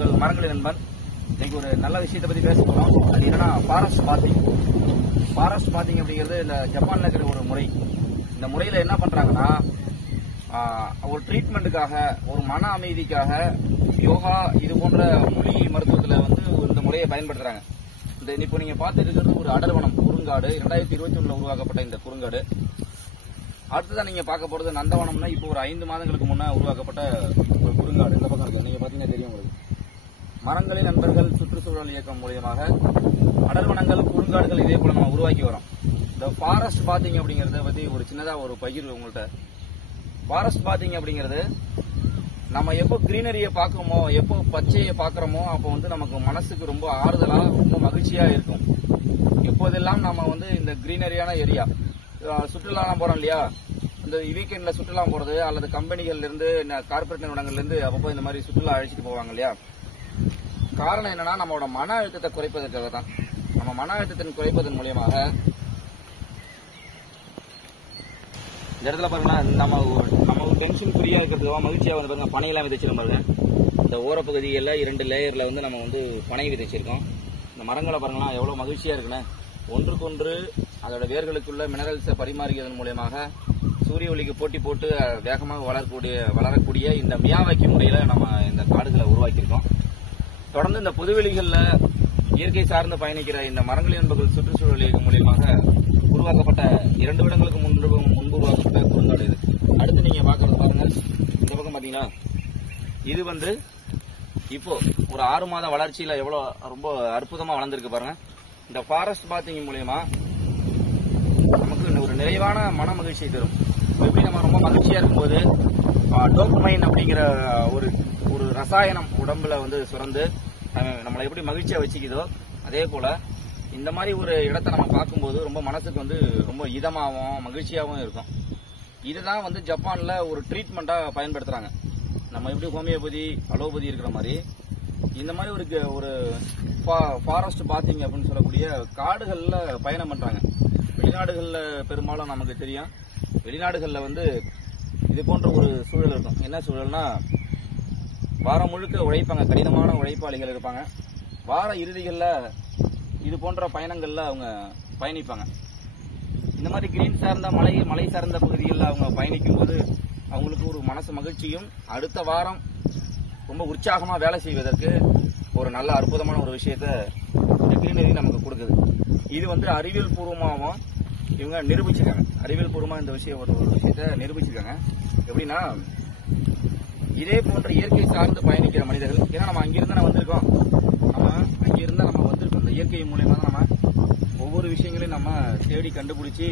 உங்கள் மரங்களின் நண்பன். இன்னைக்கு ஒரு நல்ல விஷயத்தை பத்தி பேச போறோம். அது என்னன்னா ஃபாரஸ்ட் பாத்திங். ஃபாரஸ்ட் பாத்திங் அப்படிங்கிறது இந்த ஜப்பான்ல இருக்கிற ஒரு முறை. இந்த முறையில என்ன பண்றாங்கன்னா, ஒரு ட்ரீட்மெண்ட்டுக்காக, ஒரு மன அமைதிக்காக யோகா இது போன்ற மூலிகை மருத்துவத்துல வந்து இந்த முறையை பயன்படுத்துறாங்க. இந்த இப்போ நீங்க பார்த்துட்டு இருக்கிறது ஒரு அடர்வனம் குறுங்காடு, 2021 உருவாக்கப்பட்ட இந்த குறுங்காடு. அடுத்ததான் நீங்க பார்க்க போறது நந்தவனம்னா இப்போ ஒரு 5 மாதங்களுக்கு முன்ன உருவாக்கப்பட்ட ஒரு குறுங்காடு. இந்த பக்கம் இருக்கு, நீங்க பாத்தீங்கன்னா தெரியும் உங்களுக்கு. மரங்களின் நண்பர்கள் சுற்றுச்சூழல் இயக்கம் மூலியமாக அடர்வனங்கள் குறுங்காடுகள் இதே போல நம்ம உருவாக்கி வரோம். இந்த ஃபாரஸ்ட் பாத்திங் அப்படிங்கறத பத்தி ஒரு சின்னதா ஒரு பகிர்வு உங்கள்கிட்ட. ஃபாரஸ்ட் பாத்திங் அப்படிங்கிறது நம்ம எப்போ கிரீனரியை பார்க்கறோமோ, எப்போ பச்சையை பார்க்கறோமோ, அப்போ வந்து நமக்கு மனசுக்கு ரொம்ப ஆறுதலா, ரொம்ப மகிழ்ச்சியா இருக்கும். எப்போதெல்லாம் நம்ம வந்து இந்த கிரீனரியான ஏரியா சுற்றுலாலாம் போறோம் இல்லையா, இந்த வீக்கெண்ட்ல சுற்றுலா போறது அல்லது கம்பெனிகள்ல இருந்து கார்பரேட் நிறுவனங்கள்ல இருந்து அப்பப்போ இந்த மாதிரி சுற்றுலா அழைச்சிட்டு போவாங்க இல்லையா. காரணம் என்னன்னா, நம்மளோட மன அழுத்தத்தை குறைப்பதற்காக தான். நம்ம மன அழுத்தத்தின் குறைப்பதன் மூலியமாக இந்த இடத்துல பாருங்கன்னா நம்ம டென்ஷன் ஃப்ரீயா இருக்கிறதுக்காக மகிழ்ச்சியா வந்து பாருங்க பனையெல்லாம் விதைச்சிருக்கோம் பாருங்க. இந்த ஓரப்பகுதியில் 2 லேயர்ல வந்து நம்ம வந்து பனை விதைச்சிருக்கோம். இந்த மரங்களை பாருங்களா எவ்வளவு மகிழ்ச்சியா இருக்குன்னு. ஒன்றுக்கொன்று அதோட வேர்களுக்குள்ள மினரல்ஸை பரிமாறியதன் மூலியமாக சூரிய ஒளிக்கு போட்டி போட்டு வேகமாக வளரக்கூடிய இந்த மியாவாக்கி முறையில நம்ம இந்த காடுகளை உருவாக்கியிருக்கோம். தொடர்ந்து இந்த பொதுவெளிகளில் இயற்கை சார்ந்து பயணிக்கிற இந்த மரங்களின் நண்பர்கள் சுற்றுச்சூழல் இயக்கம் மூலியமாக உருவாக்கப்பட்ட 2 வருடங்களுக்கு முன்பு உருவாக்கப்பட்ட குறுங்காடு இது. அடுத்து நீங்க பாக்குறது பாருங்க, இந்த பக்கம் பாத்தீங்களா, இது வந்து இப்போ ஒரு 6 மாத வளர்ச்சியில எவ்வளவு ரொம்ப அற்புதமா வளர்ந்துருக்கு பாருங்க. இந்த ஃபாரஸ்ட் பாத்திங் மூலியமா நமக்கு ஒரு நிறைவான மன மகிழ்ச்சியை தரும். எப்படி நம்ம ரொம்ப மகிழ்ச்சியா இருக்கும்போது டோபமைன் அப்படிங்கிற ஒரு ரசாயனம் உடம்புல வந்து சுரந்து நம்மளை எப்படி மகிழ்ச்சியா வச்சுக்குதோ, அதே போல இந்த மாதிரி ஒரு இடத்த நம்ம பார்க்கும்போது ரொம்ப மனசுக்கு வந்து ரொம்ப இதமாகவும் மகிழ்ச்சியாகவும் இருக்கும். இதுதான் வந்து ஜப்பான்ல ஒரு ட்ரீட்மெண்டா பயன்படுத்துறாங்க. நம்ம எப்படி ஹோமியோபதி அலோபதி இருக்கிற மாதிரி இந்த மாதிரி ஒரு ஃபாரஸ்ட் பாத்திங் அப்படின்னு சொல்லக்கூடிய காடுகள்ல பயணம் பண்றாங்க. வெளிநாடுகள்ல பெரும்பாலும் நமக்கு தெரியும், வெளிநாடுகள்ல வந்து இது போன்ற ஒரு சூழல் இருக்கும். என்ன சூழல்னா, வாரம் முழுக்க உழைப்பாங்க, கடினமான உழைப்பாளிகள் இருப்பாங்க. வார இறுதிகளில் இது போன்ற பயணங்கள்ல அவங்க பயணிப்பாங்க. இந்த மாதிரி கிரீன் சார்ந்த மலை சார்ந்த பகுதிகளில் அவங்க பயணிக்கும் போது அவங்களுக்கு ஒரு மனசு மகிழ்ச்சியும், அடுத்த வாரம் ரொம்ப உற்சாகமா வேலை செய்வதற்கு ஒரு நல்ல அற்புதமான ஒரு விஷயத்த இந்த கிரீனரி நமக்கு கொடுக்குது. இது வந்து அறிவியல் பூர்வமாகவும் இவங்க நிரூபிச்சிருக்காங்க. அறிவியல் பூர்வமா இந்த ஒரு விஷயத்த நிரூபிச்சிருக்காங்க. எப்படின்னா, இதே போன்ற இயற்கை சார்ந்து பயணிக்கிற மனிதர்கள், ஏன்னா நம்ம அங்கிருந்து வந்திருக்கோம், நம்ம வந்திருக்கோம். இந்த இயற்கை மூலமா தான் நம்ம ஒவ்வொரு விஷயங்களையும் நம்ம தேடி கண்டுபிடிச்சி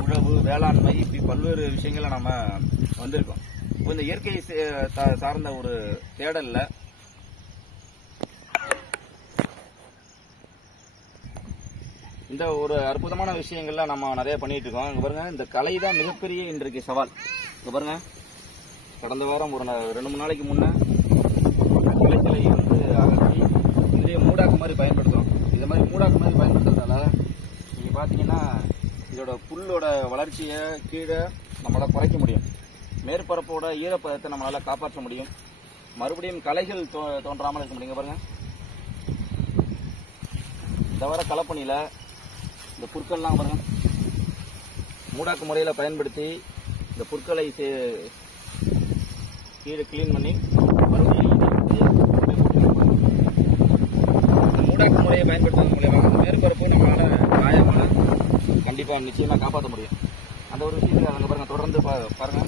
உழவு, வேளாண்மை, இப்படி பல்வேறு விஷயங்களை நம்ம வந்திருக்கோம். இப்போ இந்த இயற்கை சார்ந்த ஒரு தேடல்ல இந்த ஒரு அற்புதமான விஷயங்கள்ல நம்ம நிறைய பண்ணிட்டு இருக்கோம். இங்க பாருங்க, இந்த கலை தான் மிகப்பெரிய இன்றைக்கு சவால். இங்க பாருங்க, கடந்த வாரம் ஒரு 2-3 நாளைக்கு முன்ன கிளைகளை வந்து அகற்றி இதே மூடாக்கு மாதிரி பயன்படுத்துறோம். இது மாதிரி மூடாக்கு மாதிரி பயன்படுத்துறதால நீங்க பாத்தீங்கன்னா இதோட புல்லோட வளர்ச்சியை கீழே நம்மளால குறைக்க முடியும். மேற்பரப்போட ஈரப்பதத்தை நம்மளால காப்பாற்ற முடியும். மறுபடியும் களைகள் தோன்றாமல் இருக்க முடியும். பாருங்க, இந்த வர கலப்பணியில இந்த புற்கள்லாம் பாருங்க, மூடாக்கு முறையில பயன்படுத்தி இந்த புற்களை கீழே கிளீன் பண்ணி மறுபடியும் மூடாக்கு முறையை பயன்படுத்துவதன் மூலமாக அந்த மேற்பரப்பு நம்மளால காயமான கண்டிப்பா நிச்சயமா காப்பாற்ற முடியும். அந்த ஒரு விஷயத்துக்கு அங்க பாருங்க, தொடர்ந்து பாருங்க,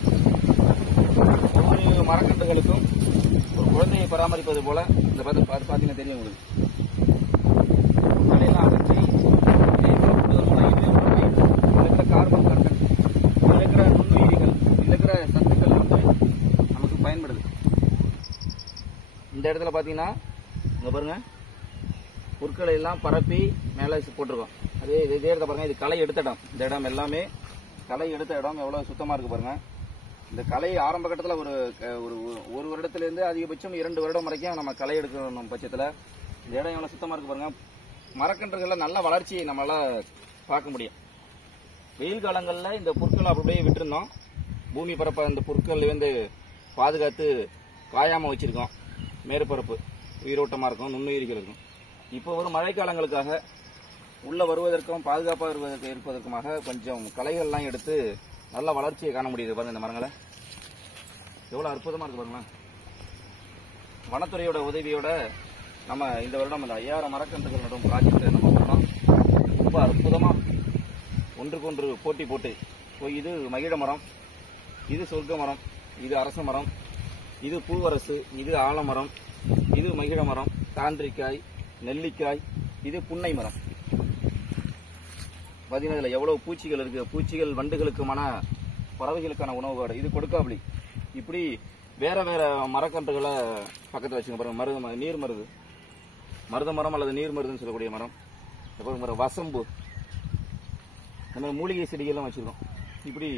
ஒவ்வொரு மரக்கன்றுகளுக்கும் ஒரு குழந்தையை பராமரிப்பது போல இந்த பாத்தீங்கன்னா தெரியும் உங்களுக்கு. புற்களையெல்லாம் அகற்றி இருக்கிற கார்பன் கண்டென்ட், இருக்கிற நுண்ணுயிரிகள், இருக்கிற சத்துக்கள் வந்து நமக்கு பயன்படுது. இந்த இடத்துல பாத்தீங்கன்னா இங்க பாருங்க, புற்களை எல்லாம் பரப்பி மேல போட்டிருக்கோம். அதே இடத்துல பாருங்க, இது களை எடுத்த இடம். இந்த இடம் எல்லாமே களை எடுத்த இடம் எவ்வளவு சுத்தமா இருக்கு பாருங்க. இந்த களை ஆரம்ப கட்டத்தில் ஒரு வருடத்துல இருந்து அதிகபட்சம் 2 வருடம் வரைக்கும் நம்ம களை எடுக்கணும் பட்சத்துல இந்த இடம் எவ்வளவு சுத்தமா இருக்கு பாருங்க. மரக்கன்றுகள்ல நல்ல வளர்ச்சியை நம்மளால பார்க்க முடியும். வெயில் காலங்களில் இந்த புற்களை அப்படியே விட்டுருந்தோம். பூமி பரப்ப இந்த புற்கள் வந்து பாதுகாத்து காயாம வச்சிருக்கோம் மேற்பரப்பு. உயிரோட்டமா இருக்கும், நுண்ணுயிரிகள் இருக்கும். இப்போ ஒரு மழைக்காலங்களுக்காக உள்ள வருவதற்கும் பாதுகாப்பாக இருப்பதற்குமாக கொஞ்சம் களைகள்லாம் எடுத்து நல்ல வளர்ச்சியை காண முடியுது. பாருங்க இந்த மரங்களை எவ்வளவு அற்புதமா இருக்கு பாருங்களேன். வனத்துறையோட உதவியோட நம்ம இந்த வருடம் அந்த 5000 மரக்கன்றுகள் நடும் ப்ராஜெக்ட் நம்ம பண்ணோம். ரொம்ப அற்புதமா ஒன்றுக்கொன்று போட்டி போட்டு இது மகிழ மரம், இது சொர்க்க மரம், இது அரச மரம், இது பூவரசு, இது ஆலமரம், இது மகிழ மரம், தாண்டிக்காய், நெல்லிக்காய், இது புன்னை மரம். பார்த்தீங்கன்னா இதில் எவ்வளவு பூச்சிகள் இருக்கு. பூச்சிகள் வண்டுகளுக்குமான பறவைகளுக்கான உணவுகாடு. இது கொடுக்காபலி. இப்படி வேற வேற மரக்கன்றுகளை பக்கத்தில் வச்சுங்க பாருங்க. நீர் மருது, மருத மரம் அல்லது நீர் மருதுன்னு சொல்லக்கூடிய மரம். அப்புறம் வசம்பு, இந்த மாதிரி மூலிகை செடிகள்லாம் வச்சிருக்கோம். இப்படி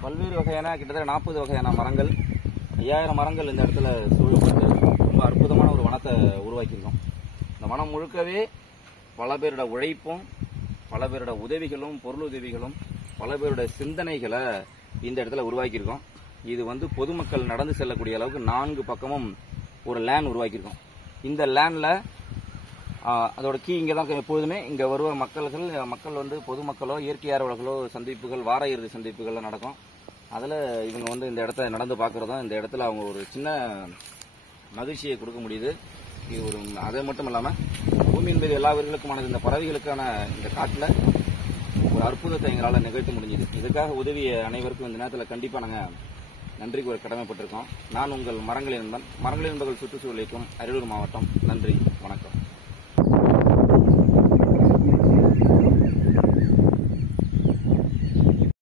பல்வேறு வகையான கிட்டத்தட்ட 40 வகையான மரங்கள், 5000 மரங்கள் இந்த இடத்துல சூழப்பட்டு ரொம்ப அற்புதமான ஒரு வனத்தை உருவாக்கியிருக்கோம். இந்த வனம் முழுக்கவே பல பேரோட உழைப்பும், பல பேரோட உதவிகளும், பொருள் உதவிகளும், பல பேரோட சிந்தனைகளை இந்த இடத்துல உருவாக்கியிருக்கோம். இது வந்து பொதுமக்கள் நடந்து செல்லக்கூடிய அளவுக்கு 4 பக்கமும் ஒரு லேன் உருவாக்கியிருக்கோம். இந்த லேன்ல அதோட கீ இங்கே தான். எப்பொழுதுமே இங்கே வருவ மக்கள் வந்து பொதுமக்களோ இயற்கை ஆர்வலர்களோ சந்திப்புகள், வார இறுதி சந்திப்புகள்லாம் நடக்கும். அதில் இவங்க வந்து இந்த இடத்த நடந்து பார்க்குறதும் இந்த இடத்துல அவங்க ஒரு சின்ன மகிழ்ச்சியை கொடுக்க முடியுது. இது ஒரு அதை மட்டும் இல்லாமல் பூமியின் மீது எல்லா உயிர்களுக்குமானது இந்த பறவைகளுக்கான இந்த காட்டில் ஒரு அற்புதத்தை எங்களால் நிகழ்த்த முடிஞ்சுது. இதுக்காக உதவிய அனைவருக்கும் இந்த நேரத்தில் கண்டிப்பாக நாங்கள் நன்றிக்கு ஒரு கடமைப்பட்டிருக்கோம். நான் உங்கள் மரங்களின் நண்பன். மரங்களின் நண்பர்கள் சுற்றுச்சூழலுக்கும் அரியலூர் மாவட்டம். நன்றி.